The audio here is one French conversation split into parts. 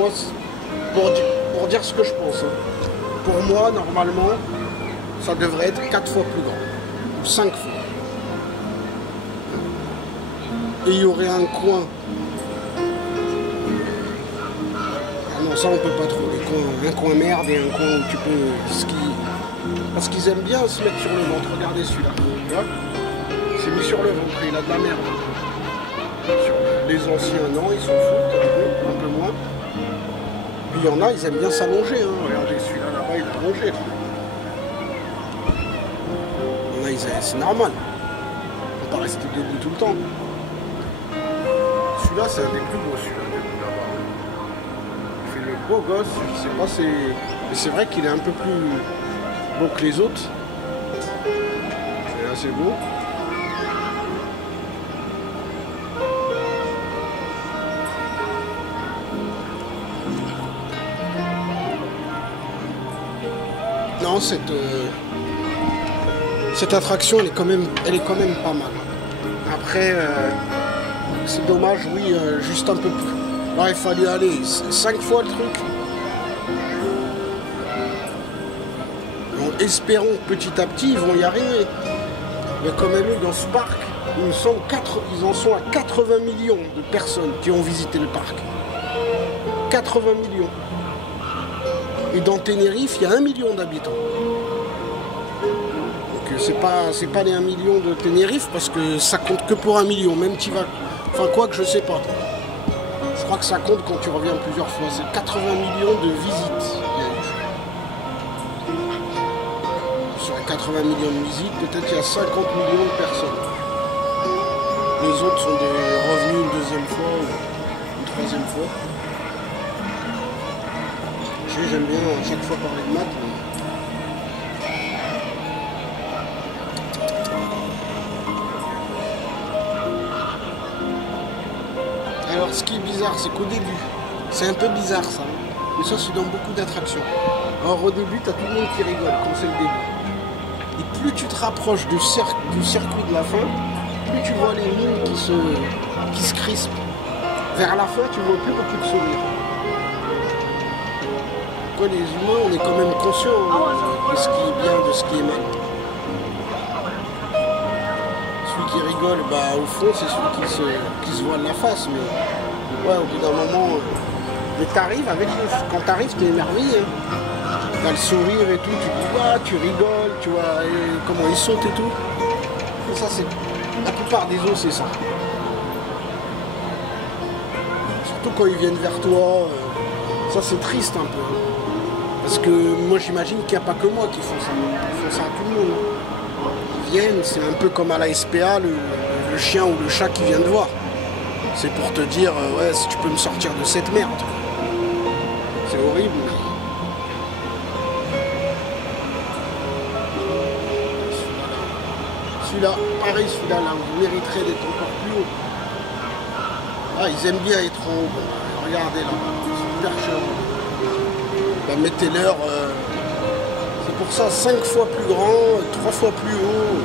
moi, pour dire ce que je pense, hein. Pour moi, normalement, ça devrait être 4 fois plus grand. Ou 5 fois. Et il y aurait un coin. Ah non, ça on peut pas trop. Un coin merde et un coin où tu peux skier. Parce qu'ils aiment bien se mettre sur le ventre. Regardez celui-là. Tu vois, c'est mis sur le ventre, il a de la merde. Les anciens, non, ils s'en foutent un peu moins. Puis il y en a, ils aiment bien s'allonger. Hein. Regardez, celui-là là-bas, il est allongé. Il y en a, c'est normal. On peut pas rester debout tout le temps. Celui-là, c'est un des plus beaux, celui-là, là-bas. Il fait le beau gosse, je sais pas, mais c'est vrai qu'il est un peu plus beau que les autres. Et là, c'est beau. Non, cette attraction, elle est quand même pas mal. Après, c'est dommage, oui, juste un peu plus. Alors, il fallait aller 5 fois le truc. Donc, espérons que petit à petit, ils vont y arriver. Mais quand même, dans ce parc, ils en sont à 80 millions de personnes qui ont visité le parc. 80 millions. Et dans Tenerife, il y a 1 million d'habitants. Donc c'est pas les 1 million de Tenerife parce que ça compte que pour 1 million. Même tu vas. Enfin quoi que je sais pas. Je crois que ça compte quand tu reviens plusieurs fois. C'est 80 millions de visites. Sur les 80 millions de visites, peut-être qu'il y a 50 millions de personnes. Les autres sont revenus une deuxième fois ou une troisième fois. J'aime bien à chaque fois parler de maths. Mais... Alors ce qui est bizarre, c'est qu'au début, c'est un peu bizarre ça, hein, mais ça c'est dans beaucoup d'attractions. Alors au début, t'as tout le monde qui rigole quand c'est le début. Et plus tu te rapproches du circuit de la fin, plus tu vois les lignes qui se crispent. Vers la fin, tu vois plus beaucoup de sourires. Les humains, on est quand même conscients de ce qui est bien, de ce qui est mal. Celui qui rigole, bah au fond, c'est celui qui se voile la face. Mais ouais, au bout d'un moment, mais t'arrives avec quand t'arrives, t'es émerveillé. Hein. T'as le sourire et tout, tu dis ouais, tu rigoles, tu vois comment ils sautent et tout. Et ça, c'est la plupart des os, c'est ça. Surtout quand ils viennent vers toi, ça c'est triste un peu. Parce que moi j'imagine qu'il n'y a pas que moi qui font ça. Ils font ça à tout le monde. Ils viennent, c'est un peu comme à la SPA, le chien ou le chat qui vient te voir. C'est pour te dire, ouais, si tu peux me sortir de cette merde. C'est horrible. Celui-là, pareil, celui-là, là, vous mériterez d'être encore plus haut. Ah, ils aiment bien être en haut. Bon, regardez là, c'est super cher. Bah, mettez-leur, c'est pour ça 5 fois plus grand, 3 fois plus haut.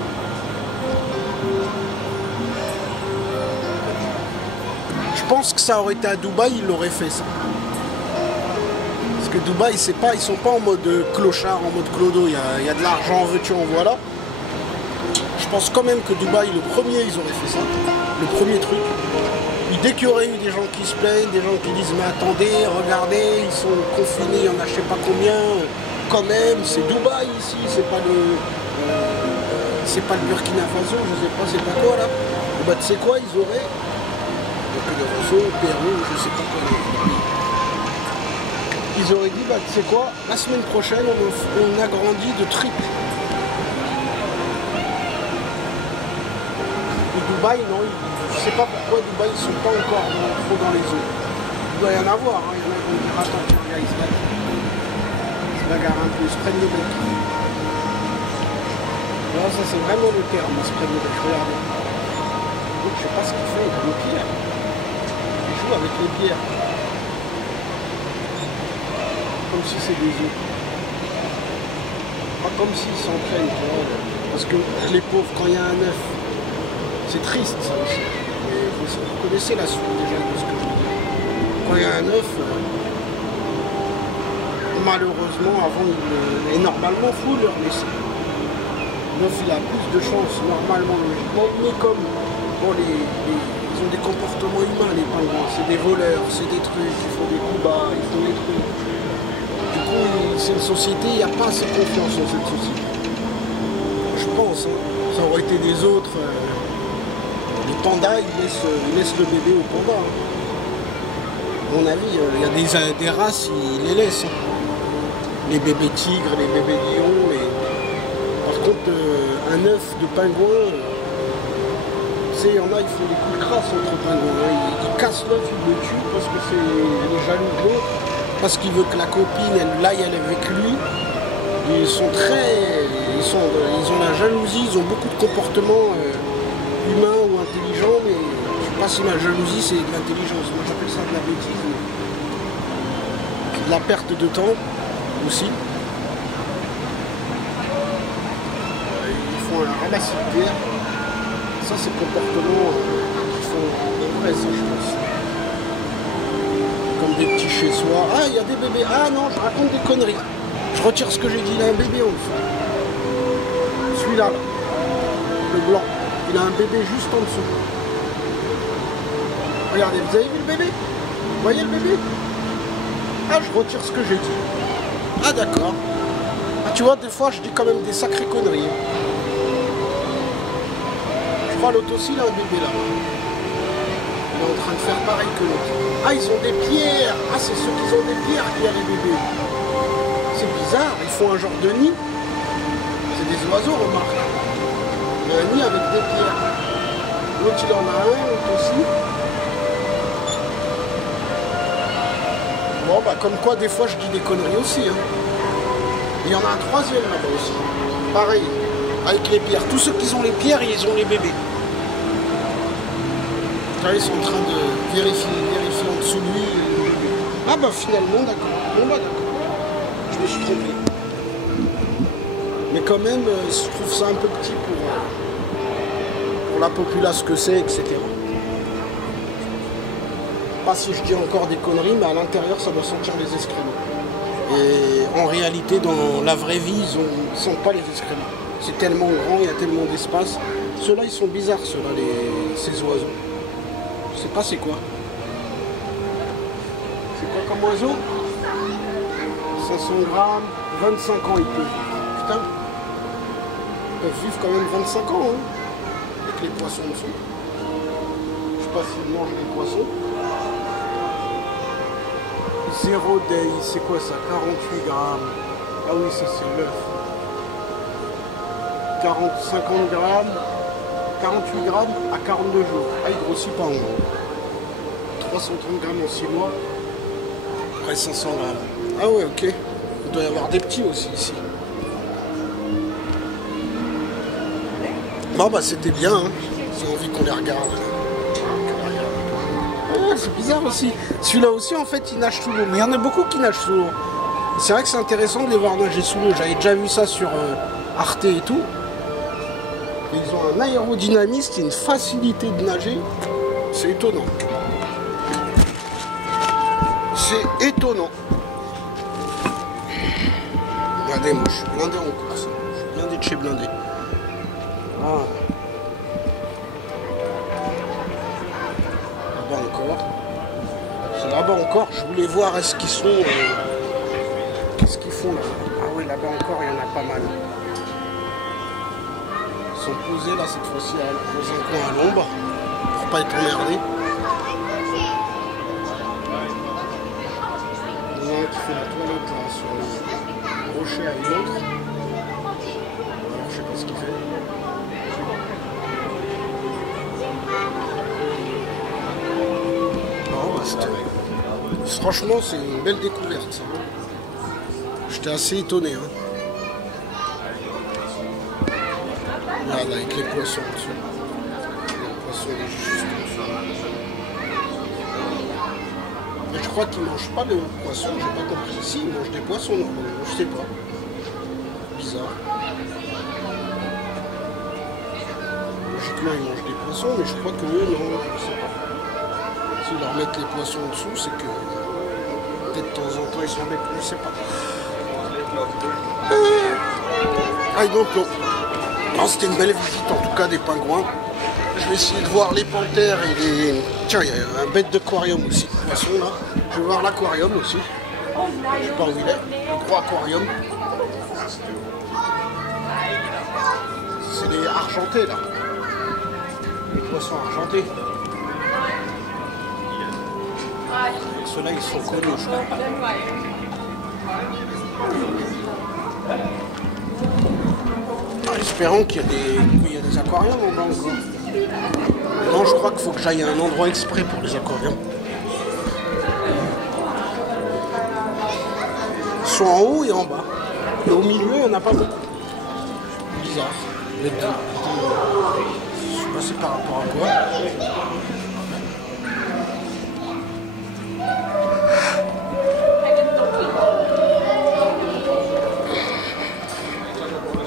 Je pense que ça aurait été à Dubaï, ils l'auraient fait ça. Parce que Dubaï, ils sont pas en mode clochard, en mode clodo, il y a de l'argent, en veux-tu, en voilà. Je pense quand même que Dubaï, le premier, ils auraient fait ça. Le premier truc. Et dès qu'il y aurait eu des gens qui se plaignent, des gens qui disent mais attendez, regardez, ils sont confinés, il y en a je sais pas combien, quand même, c'est Dubaï ici, c'est pas le Burkina Faso, je sais pas c'est pas quoi là. Et bah tu sais quoi, ils auraient le Faso, Pérou, je sais pas quoi. Ils auraient dit bah tu sais quoi, la semaine prochaine on agrandit de triple. Et Dubaï, non, je sais pas pourquoi Dubaï ils sont pas encore trop dans les eaux. Il doit y en avoir, hein. Il y en a qui vont dire attends, regarde, ils se bagarrent un peu, ils se prennent le bec. Là, ça c'est vraiment le terme, ils se prennent le bec, regardez. Donc, je sais pas ce qu'il fait, il a les pierres. Il joue avec les pierres. Comme si c'est des œufs. Pas comme s'ils s'entraînent, tu vois. Parce que les pauvres, quand il y a un œuf, c'est triste ça aussi. Mais vous connaissez la suite déjà de ce que je veux dire. Quand il y a un œuf, malheureusement, avant, et normalement, il faut leur laisser. L'œuf, il a plus de chance, normalement, logiquement, mais comme bon, ils ont des comportements humains, les pingouins, c'est des voleurs, c'est des trucs, ils font des coups bas, ils font des trucs. Du coup, c'est une société, il n'y a pas assez confiance dans cette société. Je pense, hein, ça aurait été des autres. Les pandas, ils laissent le bébé au panda. Hein. À mon avis, il y a des races, ils les laissent. Hein. Les bébés tigres, les bébés lions. Par contre, un œuf de pingouin, il y en a, ils font des coups de crasse entre pingouins. Hein. Ils cassent l'œuf, ils le tuent parce que c'est les jaloux de l'autre, parce qu'il veut que la copine, elle aille avec lui. Ils sont ils ont la jalousie, ils ont beaucoup de comportements humains ou intelligents, mais je ne sais pas si la jalousie c'est de l'intelligence. Moi j'appelle ça de la bêtise. De la perte de temps aussi. Ils font un ramassis de terre. Ça c'est le comportement qu'ils font en vrai, ça je pense. Comme des petits chez soi. Ah, il y a des bébés. Ah non, je raconte des conneries. Je retire ce que j'ai dit, il a un bébé en dessous. Celui-là, là, le blanc, il a un bébé juste en dessous. Regardez, vous avez vu le bébé? Vous voyez le bébé? Ah, je retire ce que j'ai dit. Ah, d'accord. Ah, tu vois, des fois, je dis quand même des sacrées conneries. Je vois l'autre aussi, il a un bébé là. Il est en train de faire pareil que l'autre. Ah, ils ont des pierres. Ah, c'est ceux qui ont des pierres qui a les bébés. C'est bizarre, ils font un genre de nid. C'est des oiseaux, remarque. Il y a un nid avec des pierres. L'autre il en a un, l'autre aussi. Bon bah comme quoi des fois je dis des conneries aussi. Hein. Il y en a un troisième là-bas aussi. Pareil, avec les pierres. Tous ceux qui ont les pierres, ils ont les bébés. Là ils sont en train de vérifier en dessous de lui. Ah bah finalement d'accord. Bon bah d'accord. Je me suis trompé. Mais quand même, je trouve ça un peu petit pour la population que c'est, etc. Pas si je dis encore des conneries, mais à l'intérieur, ça doit sentir les excréments. Et en réalité, dans la vraie vie, ils ne sentent pas les excréments. C'est tellement grand, il y a tellement d'espace. Ceux-là, ils sont bizarres, ceux-là, ces oiseaux. Je sais pas c'est quoi. C'est quoi comme oiseau? 500 grammes, 25 ans ils peuvent vivre. Putain, ils peuvent vivre quand même 25 ans, hein, avec les poissons dessous. Je sais pas s'ils mangent les poissons. 0 day, c'est quoi ça? 48 grammes. Ah oui, ça c'est l'œuf. 50 grammes, 48 grammes à 42 jours. Ah, il grossit pas en gros. 330 grammes en 6 mois. Après 500 grammes. Ah ouais, ok. Il doit y avoir des petits aussi ici. Bon bah c'était bien, hein. J'ai envie qu'on les regarde. Ah, c'est bizarre aussi. Celui-là aussi en fait il nage sous l'eau. Mais il y en a beaucoup qui nagent sous l'eau. C'est vrai que c'est intéressant de les voir nager sous l'eau. J'avais déjà vu ça sur Arte et tout. Et ils ont un aérodynamisme et une facilité de nager. C'est étonnant. C'est étonnant. Regardez, moi je suis blindé en course. Je suis blindé de chez blindé. Ah. Là-bas encore. C'est là-bas encore. Je voulais voir est-ce qu'ils sont. Qu'est-ce qu'ils font là? Ah oui, là-bas encore, il y en a pas mal. Ils sont posés là cette fois-ci dans un coin à l'ombre pour pas être emmerdés. Il y en a un qui fait la toilette là sur le rocher à une autre. Alors je sais pas ce qu'il fait. Non, bah, franchement c'est une belle découverte ça. J'étais assez étonné. Hein. Regarde avec les poissons dessus. Les poissons il est juste en dessous. Mais je crois qu'ils ne mangent pas de poissons, j'ai pas compris. Si, ils mangent des poissons normalement, je sais pas. Bizarre. Logiquement ils mangent des poissons, mais je crois que eux non, je sais pas. S'ils leur mettent les poissons en dessous, c'est que peut-être de temps en temps ils sont avec lui, je sais pas. Ah donc non, c'était une belle visite en tout cas des pingouins. Je vais essayer de voir les panthères et les... Tiens, il y a un bête d'aquarium aussi. De toute façon là, je vais voir l'aquarium aussi. Je sais pas où il est, le gros aquarium. C'est les argentés là. Les poissons argentés. Ceux-là ils sont connus je crois. Espérons qu'il y a des aquariums en bas encore. Non, je crois qu'il faut que j'aille à un endroit exprès pour les aquariums. Ils sont en haut et en bas. Et au milieu, il n'y en a pas beaucoup. Bizarre. Je sais pas c'est par rapport à quoi.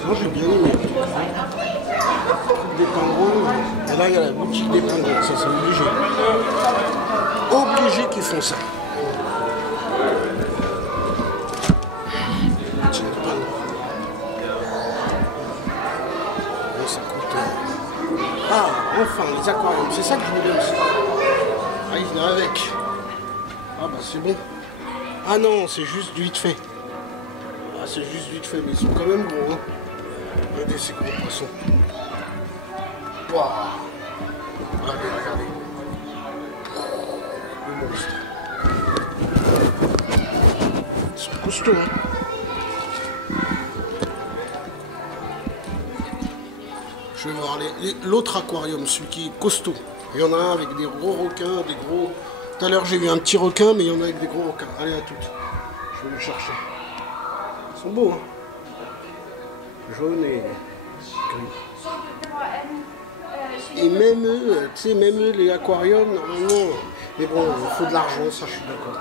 Moi j'ai bien aimé. Des pingouins. Et là il y a la boutique des pingouins, ça c'est obligé. Obligé qu'ils font ça. Ça coûte. Ah, enfin les aquariums, c'est ça que je voulais aussi. Ah, il venait avec. Ah bah c'est bon. Ah non, c'est juste du vite fait. Ah c'est juste vite fait, mais ils sont quand même gros. Hein. Regardez ces gros poissons. Waouh. Regardez. Le monstre. Ils sont costauds, hein. Je vais voir l'autre aquarium, celui qui est costaud. Il y en a un avec des gros requins, des gros... Tout à l'heure j'ai vu un petit requin, mais il y en a avec des gros requins. Allez, à toutes. Je vais le chercher. Ils sont beaux, hein. Jaune et gris. Et même eux, tu sais, même eux, les aquariums, normalement... Mais bon, il faut de l'argent, ça je suis d'accord.